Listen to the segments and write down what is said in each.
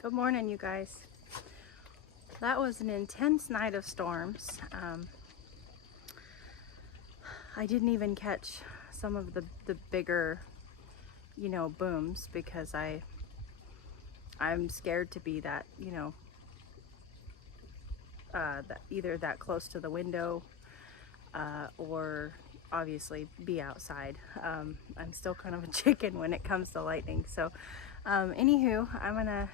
Good morning, you guys. That was an intense night of storms. I didn't even catch some of the bigger, booms because I'm scared to be that, either that close to the window or obviously be outside. I'm still kind of a chicken when it comes to lightning. So anywho,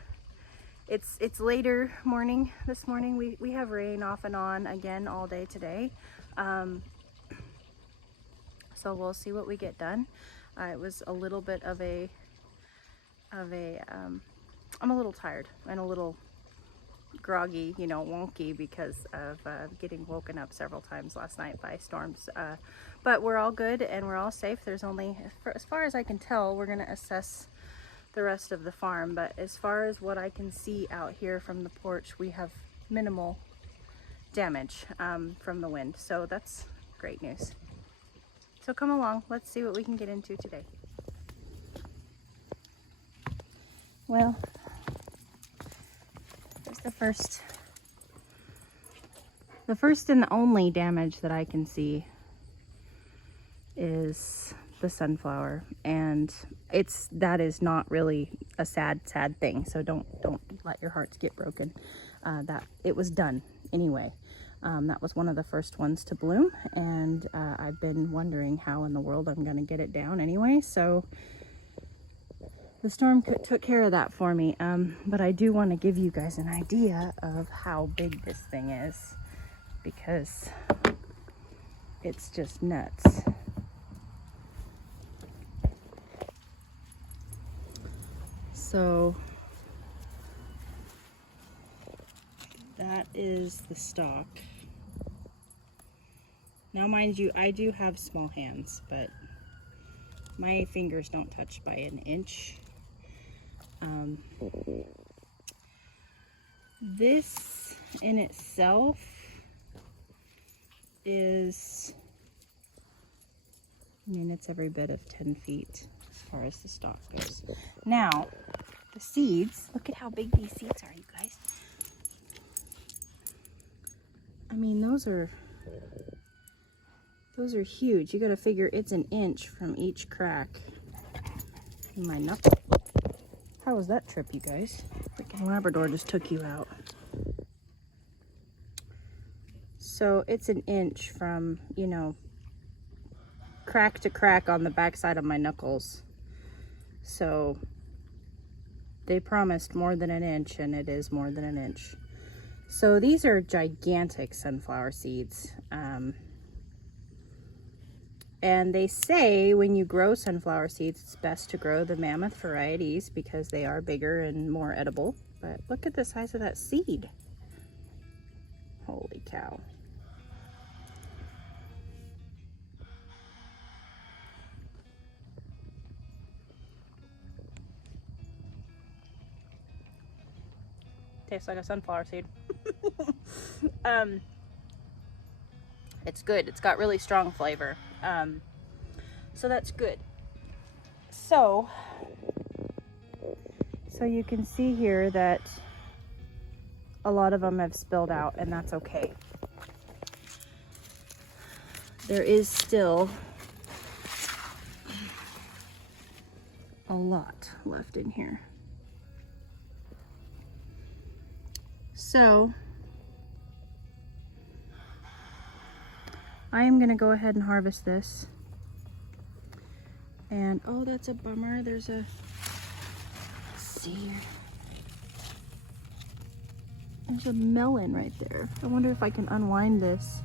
it's later morning this morning. We have rain off and on again all day today. So we'll see what we get done. It was a little bit of a I'm a little tired and a little groggy, wonky because of getting woken up several times last night by storms. But we're all good and we're all safe. There's only, as far as I can tell, we're gonna assess the rest of the farm, but as far as what I can see out here from the porch, we have minimal damage from the wind, so that's great news. So come along, let's see what we can get into today. Well, there's the first and the only damage that I can see is the sunflower, and that is not really a sad thing, so don't let your hearts get broken. That it was done anyway. That was one of the first ones to bloom, and I've been wondering how in the world I'm going to get it down anyway, so the storm took care of that for me. But I do want to give you guys an idea of how big this thing is, because it's just nuts. So that is the stalk. Now mind you, I do have small hands, but my fingers don't touch by an inch. This in itself is, it's every bit of 10 feet as far as the stalk goes. Now, the seeds, look at how big these seeds are, you guys. Those are huge. You gotta figure it's an inch from each crack in my knuckle. How was that trip, you guys? Freaking Labrador just took you out. So it's an inch from, crack to crack on the backside of my knuckles. So they promised more than an inch, and it is more than an inch. So these are gigantic sunflower seeds. And they say when you grow sunflower seeds, it's best to grow the mammoth varieties because they are bigger and more edible. But look at the size of that seed. Holy cow. Tastes like a sunflower seed. It's good. It's got really strong flavor. So that's good. So you can see here that a lot of them have spilled out, and that's okay. There is still a lot left in here. So I am going to go ahead and harvest this. And oh, that's a bummer. Let's see here. There's a melon right there. I wonder if I can unwind this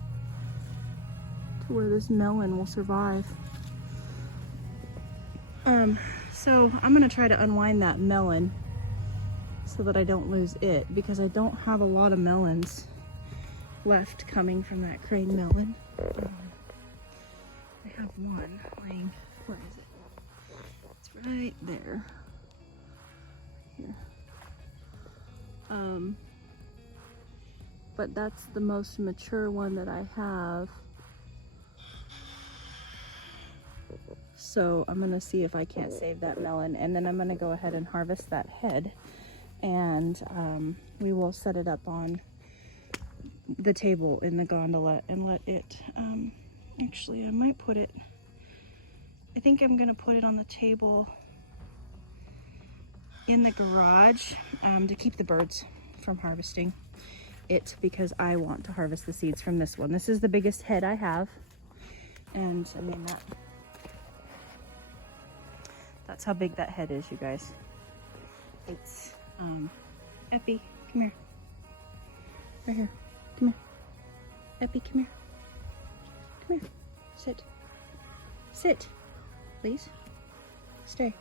to where this melon will survive. So I'm going to try to unwind that melon so that I don't lose it, because I don't have a lot of melons left coming from that crane melon. I have one laying, where is it? It's right there. Here. But that's the most mature one that I have. So I'm gonna see if I can't save that melon, and then I'm gonna go ahead and harvest that head and we will set it up on the table in the gondola and let it, actually I might put it, I think I'm gonna put it on the table in the garage to keep the birds from harvesting it, because I want to harvest the seeds from this one. This is the biggest head I have, and I mean that's how big that head is, you guys. It's Epi, come here. Right here. Come here. Epi, come here. Come here. Sit. Sit. Please. Stay.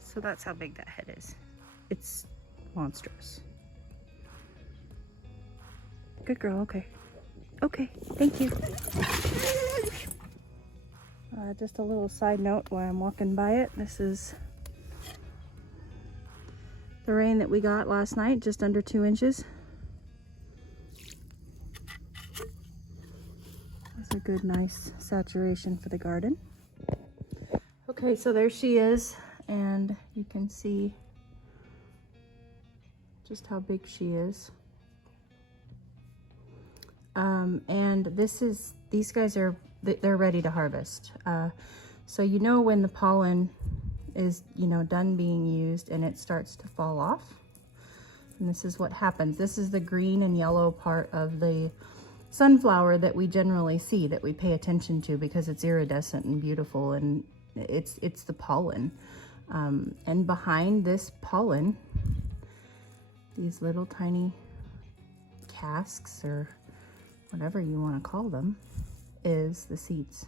So that's how big that head is. It's monstrous. Good girl, okay. Okay, thank you. Just a little side note while I'm walking by it. This is the rain that we got last night, just under 2 inches. That's a good, nice saturation for the garden. Okay, so there she is, and you can see just how big she is. And these guys are, they're ready to harvest. So you know when the pollen is, you know, done being used and it starts to fall off. And this is what happens. This is the green and yellow part of the sunflower that we generally see, that we pay attention to because it's iridescent and beautiful, and it's the pollen. And behind this pollen, these little tiny casks, or whatever you want to call them, is the seeds.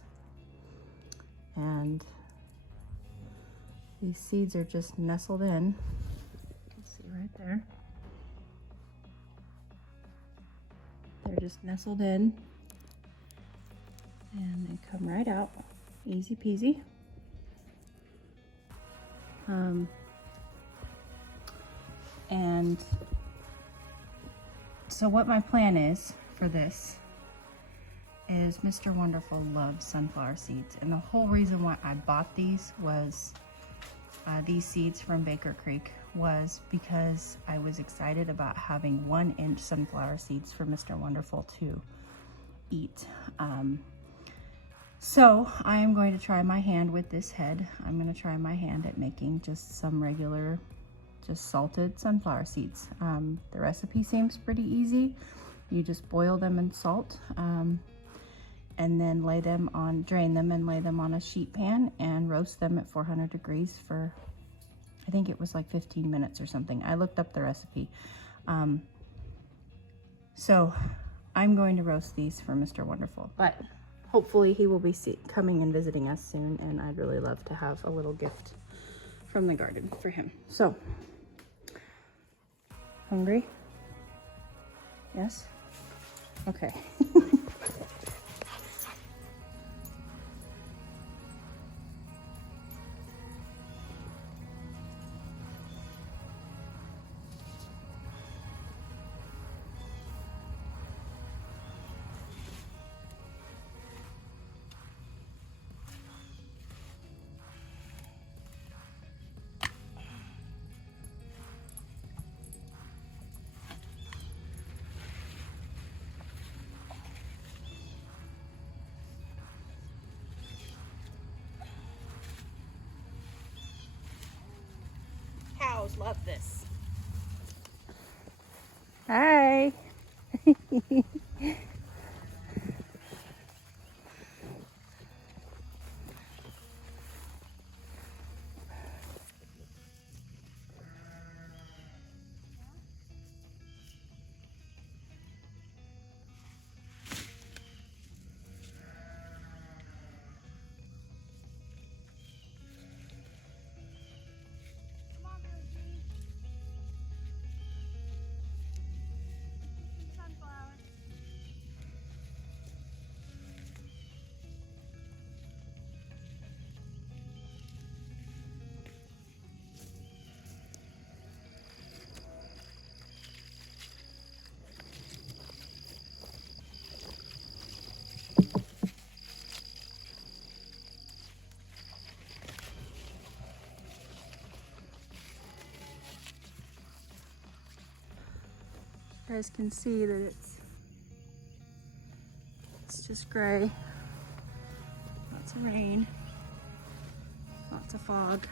And these seeds are just nestled in. You can see right there. They're just nestled in, and they come right out, easy peasy. And so what my plan is for this is, Mr. Wonderful loves sunflower seeds, and the whole reason why I bought these was these seeds from Baker Creek was because I was excited about having 1-inch sunflower seeds for Mr. Wonderful to eat. So I am going to try my hand with this head. I'm going to try my hand at making just some regular, just salted sunflower seeds. The recipe seems pretty easy. You just boil them in salt, and then lay them on, drain them and lay them on a sheet pan and roast them at 400 degrees for, I think it was like 15 minutes or something. I looked up the recipe. So I'm going to roast these for Mr. Wonderful, but hopefully he will be coming and visiting us soon, and I'd really love to have a little gift from the garden for him. So, hungry? Yes? Okay. Cows love this. Hi. You guys can see that it's just gray. Lots of rain, lots of fog.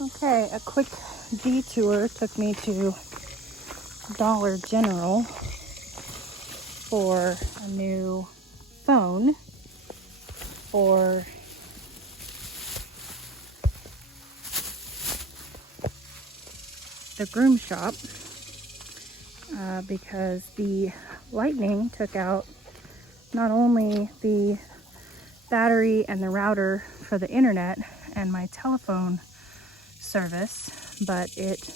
Okay, a quick detour took me to Dollar General for a new phone for the groom shop because the lightning took out not only the battery and the router for the internet and my telephone service, but it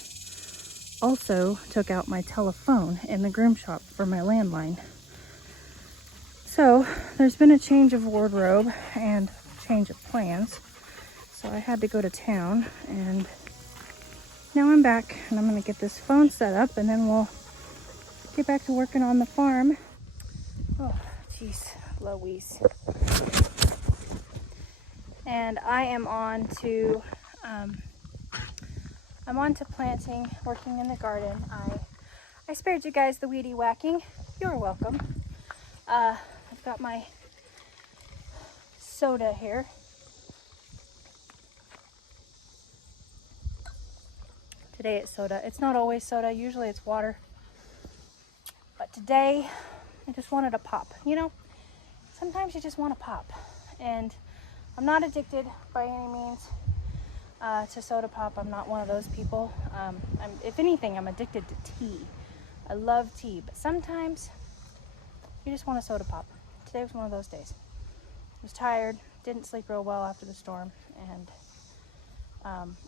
also took out my telephone in the groom shop for my landline. So there's been a change of wardrobe and change of plans. So I had to go to town, and now I'm back, and I'm gonna get this phone set up, and then we'll get back to working on the farm. Oh, jeez, Louise. And I am on to planting, working in the garden. I spared you guys the weedy whacking. You're welcome. I've got my soda here. Today it's soda. It's not always soda. Usually it's water. But today I just wanted a pop. You know, sometimes you just want a pop. And I'm not addicted by any means to soda pop. I'm not one of those people. If anything, I'm addicted to tea. I love tea, but sometimes you just want a soda pop. Today was one of those days. I was tired, didn't sleep real well after the storm, and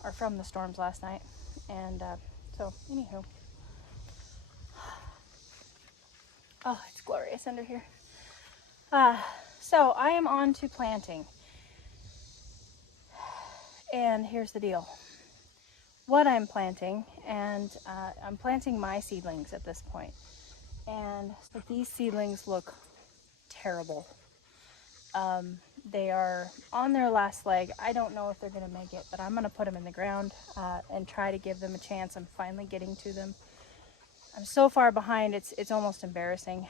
or from the storms last night, and so anywho, oh, it's glorious under here. So I am on to planting, and here's the deal. What I'm planting, and I'm planting my seedlings at this point, and so these seedlings look terrible. They are on their last leg. I don't know if they're going to make it, but I'm going to put them in the ground and try to give them a chance. I'm finally getting to them. I'm so far behind, it's almost embarrassing.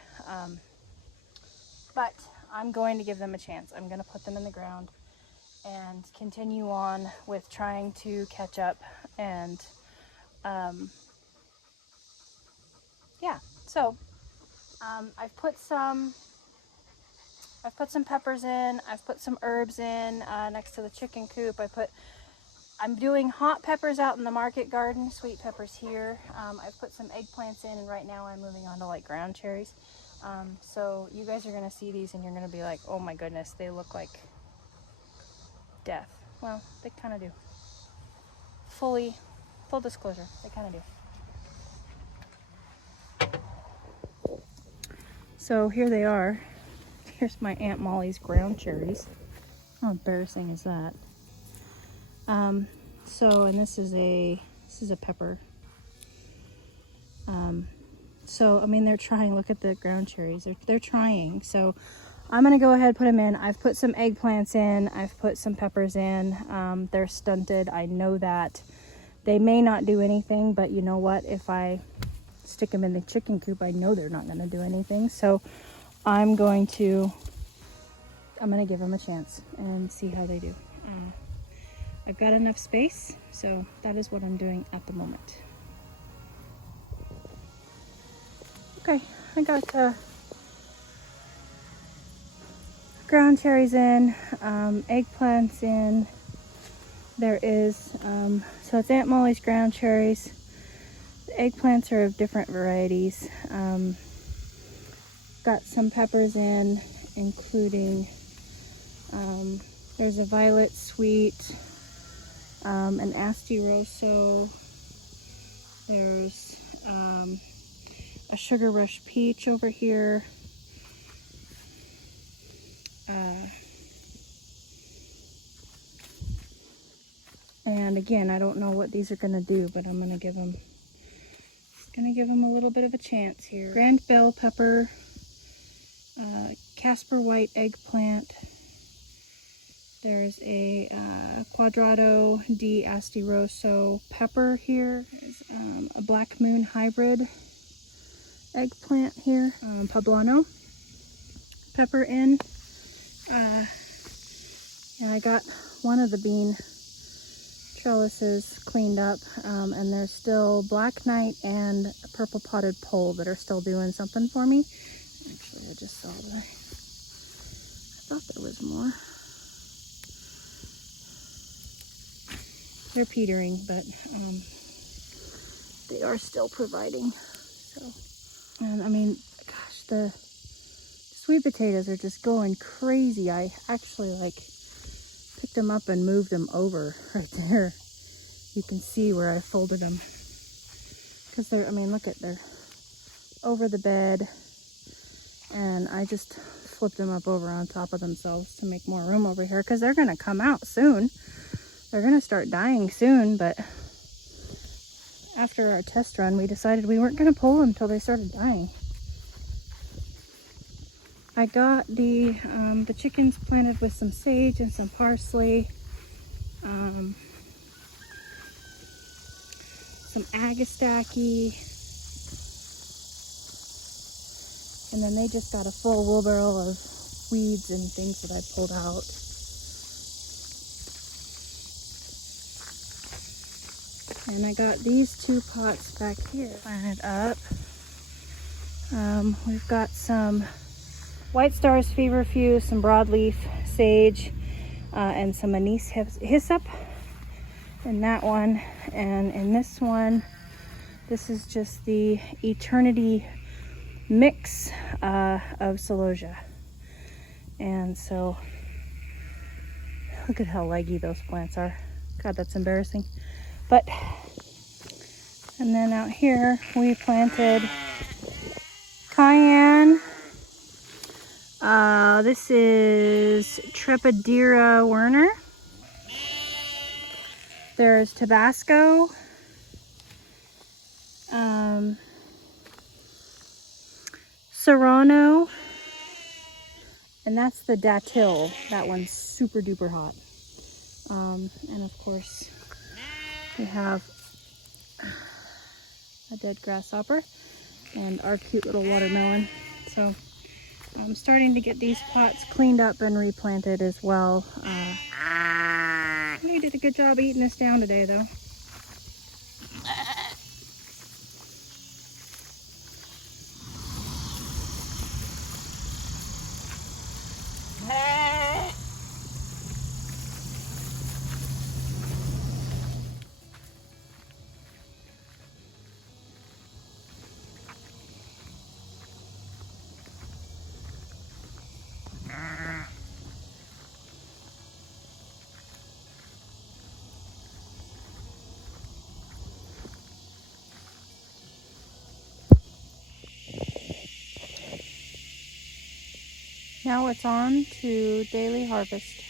But I'm going to give them a chance. I'm going to put them in the ground and continue on with trying to catch up. And yeah, so I've put some peppers in. I've put some herbs in next to the chicken coop. I'm doing hot peppers out in the market garden, sweet peppers here. I've put some eggplants in, and right now I'm moving on to like ground cherries. So you guys are gonna see these and you're gonna be like, oh my goodness, they look like death. Well, they kind of do. Full disclosure, they kind of do. So here they are. Here's my Aunt Molly's ground cherries. How embarrassing is that? And this is a pepper. So I mean, they're trying. Look at the ground cherries. They're trying. So I'm gonna go ahead and put them in. I've put some eggplants in. I've put some peppers in. They're stunted. I know that. They may not do anything, but you know what? If I stick them in the chicken coop, I know they're not gonna do anything. So I'm gonna give them a chance and see how they do. I've got enough space, so that is what I'm doing at the moment. Okay, I got ground cherries in, eggplants in. There is, so it's Aunt Molly's ground cherries. The eggplants are of different varieties. Got some peppers in, including, there's a violet sweet, an Asti Rosso, there's a Sugar Rush peach over here, and again, I don't know what these are gonna do, but I'm gonna give them a little bit of a chance here. Grand bell pepper, Casper white eggplant. There's a Quadrado di Asti Rosso pepper here. There's a Black Moon hybrid eggplant here. Poblano pepper in. And I got one of the bean trellises cleaned up, and there's still Black Knight and Purple Potted Pole that are still doing something for me. Actually, I just saw that. I thought there was more. They're petering, but they are still providing. So, and I mean, gosh, the sweet potatoes are just going crazy. I actually picked them up and moved them over right there. You can see where I folded them, because they're, I mean, they're over the bed, and I just flipped them up over on top of themselves to make more room over here, because they're gonna come out soon. They're gonna start dying soon, but after our test run, we decided we weren't gonna pull them until they started dying. I got the chickens planted with some sage and some parsley, some Agastachy, and then they just got a full wheelbarrow of weeds and things that I pulled out. And I got these 2 pots back here planted up. We've got some White Stars feverfew, some broadleaf sage, and some anise hyssop in that one. And in this one, this is just the Eternity mix of celosia. And so Look at how leggy those plants are. God, that's embarrassing. But, and then out here we planted cayenne. This is Trepidera Werner. There's Tabasco. Serrano. And that's the Datil. That one's super duper hot. And of course, we have a dead grasshopper and our cute little watermelon. So I'm starting to get these pots cleaned up and replanted as well. We did a good job eating this down today, though. Now it's on to daily harvest.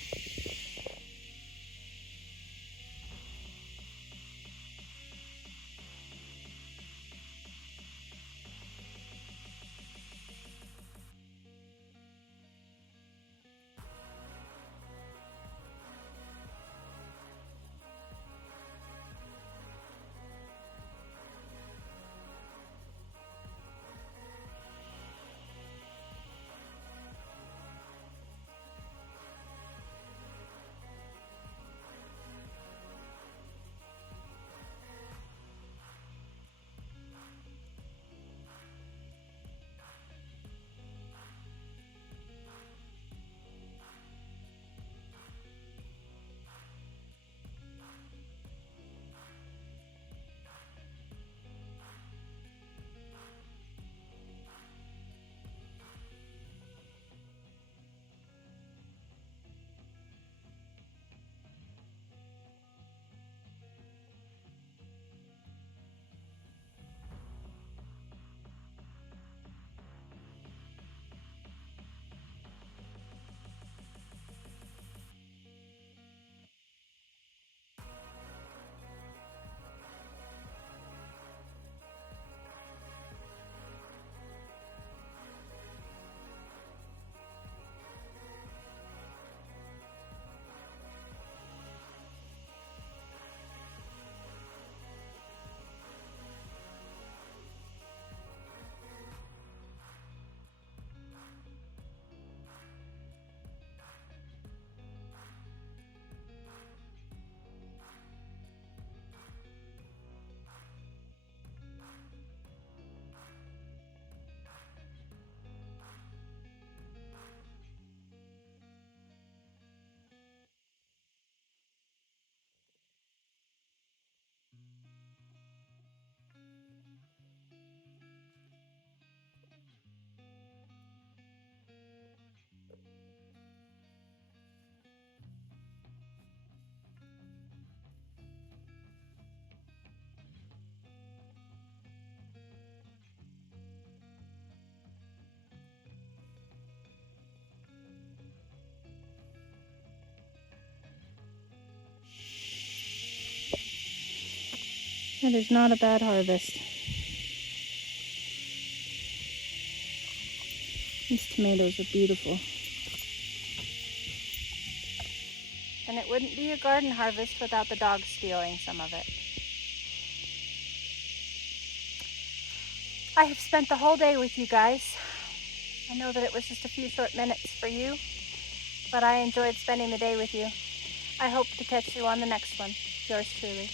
It is not a bad harvest. These tomatoes are beautiful. And it wouldn't be a garden harvest without the dogs stealing some of it. I have spent the whole day with you guys. I know that it was just a few short minutes for you, but I enjoyed spending the day with you. I hope to catch you on the next one. Yours truly.